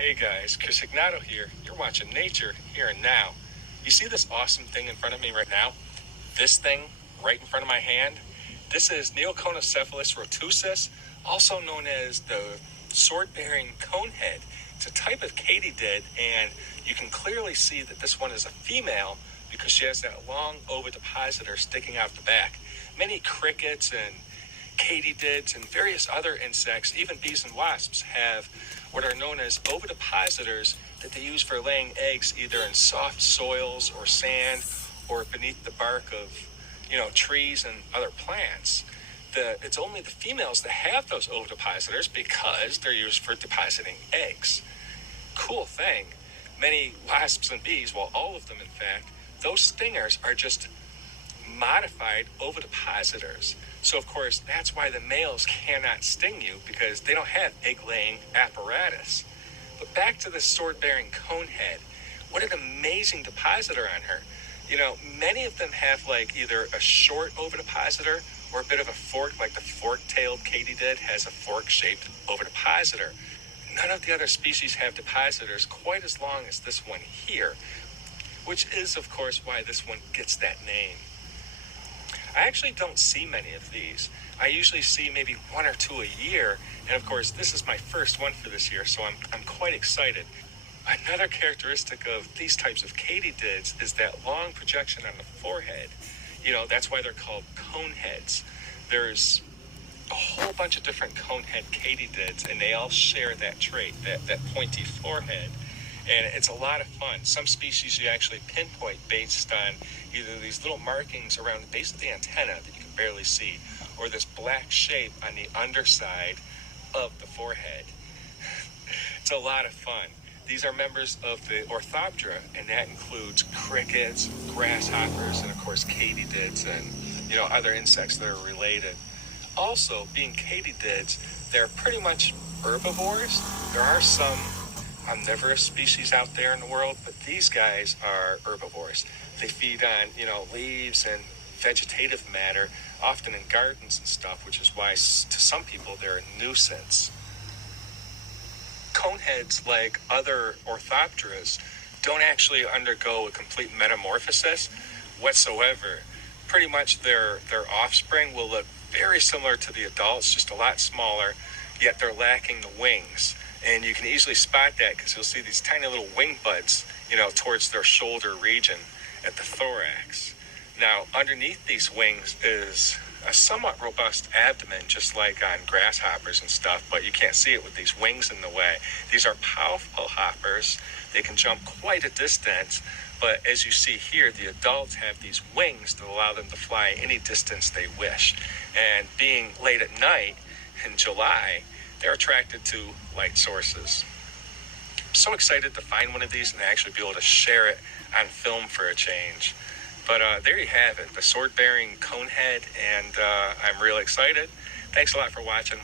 Hey guys, Chris Ignato here. You're watching Nature Here and Now. You see this awesome thing in front of me right now? This thing right in front of my hand? This is Neoconocephalus rotusus, also known as the sword-bearing conehead. It's a type of katydid, and you can clearly see that this one is a female because she has that long ovipositor sticking out the back. Many crickets and katydids and various other insects, even bees and wasps, have what are known as ovipositors that they use for laying eggs either in soft soils or sand or beneath the bark of, trees and other plants. It's only the females that have those ovipositors because they're used for depositing eggs. Cool thing. Many wasps and bees, well, all of them in fact, those stingers are just modified ovipositors. So of course, that's why the males cannot sting you, because they don't have egg-laying apparatus. But back to the sword-bearing conehead. What an amazing depositor on her. Many of them have like either a short ovipositor or a bit of a fork, like the fork-tailed katydid has a fork-shaped ovipositor. None of the other species have depositors quite as long as this one here, which is, of course, why this one gets that name. I actually don't see many of these. I usually see maybe one or two a year, and of course, this is my first one for this year, so I'm quite excited. Another characteristic of these types of katydids is that long projection on the forehead. That's why they're called coneheads. There's a whole bunch of different conehead katydids, and they all share that trait, that pointy forehead. And it's a lot of fun. Some species you actually pinpoint based on either these little markings around the base of the antenna that you can barely see, or this black shape on the underside of the forehead. It's a lot of fun. These are members of the Orthoptera, and that includes crickets, grasshoppers, and of course katydids and other insects that are related. Also, being katydids, they're pretty much herbivores. There are some omnivorous species out there in the world, but these guys are herbivores. They feed on, leaves and vegetative matter, often in gardens and stuff, which is why to some people they're a nuisance. Coneheads, like other orthopteras, don't actually undergo a complete metamorphosis whatsoever. Pretty much their offspring will look very similar to the adults, just a lot smaller, yet they're lacking the wings. And you can easily spot that because you'll see these tiny little wing buds, towards their shoulder region at the thorax. Now, underneath these wings is a somewhat robust abdomen, just like on grasshoppers and stuff, but you can't see it with these wings in the way. These are powerful hoppers. They can jump quite a distance, but as you see here, the adults have these wings that allow them to fly any distance they wish. And being late at night in July, they're attracted to light sources. I'm so excited to find one of these and actually be able to share it on film for a change. But there you have it, the sword-bearing conehead, and I'm really excited. Thanks a lot for watching.